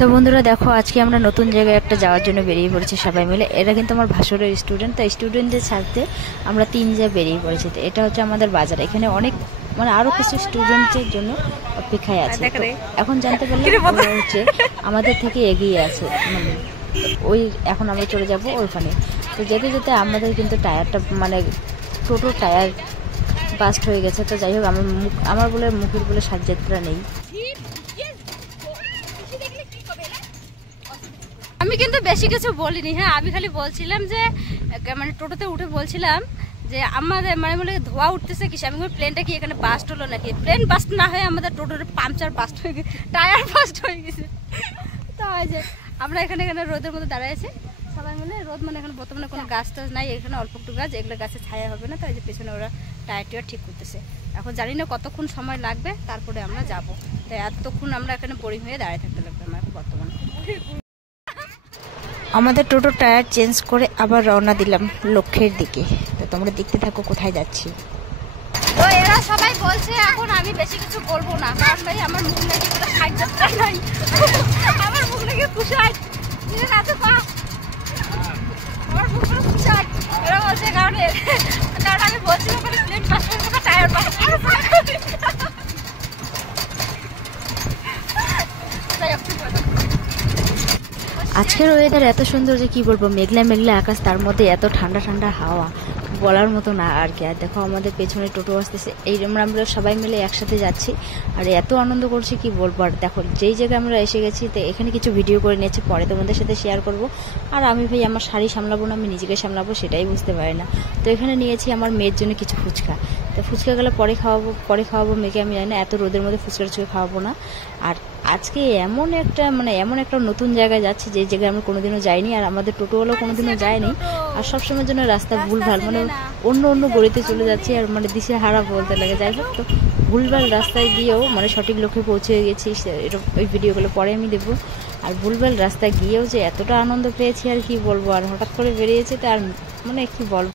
তো বন্ধুরা দেখো, আজকে আমরা নতুন জায়গায় একটা যাওয়ার জন্য বেরিয়ে পড়েছি সবাই মিলে। এরা কিন্তু আমার ভাসুরের স্টুডেন্ট, তো স্টুডেন্টদের সাথে আমরা 3 জায়গায় বেরিয়ে পড়েছি। তো এটা হচ্ছে আমাদের বাজার, এখানে অনেক মানে আরও কিছু স্টুডেন্টের জন্য অপেক্ষায় আছে। এখন জানতে পারলাম ওরা হচ্ছে আমাদের থেকে এগিয়ে আছে, মানে ওই এখন আমরা চলে যাব ওইখানে। তো যেতে যেতে আমাদের কিন্তু টায়ারটা মানে টোটো টায়ার বাস্ট হয়ে গেছে। তো যাই হোক, আমার বলে মুখের বলে সাজযাত্রা নেই। আমি কিন্তু বেশি কিছু বলিনি। হ্যাঁ, আমি খালি বলছিলাম যে মানে টোটোতে উঠে বলছিলাম যে আমাদের মানে ধোয়া উঠতেছে কি, আমি প্লেনটা কি এখানে বাস্ট হলো নাকি। প্লেন বাস্ট না হয়ে আমাদের টোটোর পাংচার বাস্ট হয়ে গেছে, টায়ার বাস্ট হয়ে গেছে। তো হয় যে আমরা এখানে রোদের মধ্যে দাঁড়ায় আছি সবাই মিলে। রোদ মানে এখানে বর্তমানে কোনো গাছ টাছ নাই, এখানে অল্প একটু গাছ, এগুলো গাছে ছায়া হবে না। তো এই যে পেছনে ওরা টায়ার টিয়ার ঠিক করতেছে। এখন জানি না কতক্ষণ সময় লাগবে, তারপরে আমরা যাব। তাই এতক্ষণ আমরা এখানে বোরিং হয়ে দাঁড়িয়ে থাকতে লাগবে আমার বর্তমানে। আমাদের টোটো টায়ার চেঞ্জ করে আবার রওনা দিলাম লক্ষ্যের দিকে। তো তোমরা দেখতে থাকো কোথায় যাচ্ছি। তো এরা সবাই বলছে, এখন আমি বেশি কিছু বলবো না, কারণ ভাই আমার মুখ নাকি কোনো সাহায্য নাই, আমার মুখ নাকি খুশাই আছে পা, আমার মুখ কোনো খুশাই। এরা বলছে কারণ আমি বলছি ওখানে প্লেন পাস করবো, টায়ার পাস করবো। আজকের ওয়েদার এত সুন্দর যে কি বলবো, মেঘলা মেঘলা আকাশ, তার মধ্যে এত ঠান্ডা ঠান্ডা হাওয়া, বলার মতো না আর কি। আর দেখো আমাদের পেছনে টোটো আসতেছে, এই আমরা সবাই মিলে একসাথে যাচ্ছি আর এত আনন্দ করছি কি বলবো। আর দেখো যেই জায়গায় আমরা এসে গেছি, তো এখানে কিছু ভিডিও করে নিয়েছি, পরে তোমাদের সাথে শেয়ার করব। আর আমি ভাই আমার শাড়ি সামলাবো না আমি নিজেকে সামলাবো সেটাই বুঝতে পারি না। তো এখানে নিয়েছি আমার মেয়ের জন্য কিছু ফুচকা। তো ফুচকা গেলে পরে খাওয়াবো মেয়েকে, আমি জানি না এত রোদের মধ্যে ফুচকা টুচকা খাওয়াবো না। আর আজকে এমন একটা নতুন জায়গায় যাচ্ছি যে জায়গায় আমরা কোনোদিনও যাইনি, আর আমাদের টোটোওয়ালা কোনোদিনও যায়নি। আর সবসময়ের জন্য রাস্তা ভুলভাল, মানে অন্য গলিতে চলে যাচ্ছি আর মানে দিশে হারা বলতে লাগে। যাই হোক, তো ভুলভাল রাস্তায় গিয়েও মানে সঠিক লক্ষ্যে পৌঁছে গেছি, ওই ভিডিওগুলো পরে আমি দেবো। আর ভুলভাল রাস্তায় গিয়েও যে এতটা আনন্দ পেয়েছি আর কি বলবো। আর হঠাৎ করে বেরিয়েছে, তো আর মানে কি বলবো।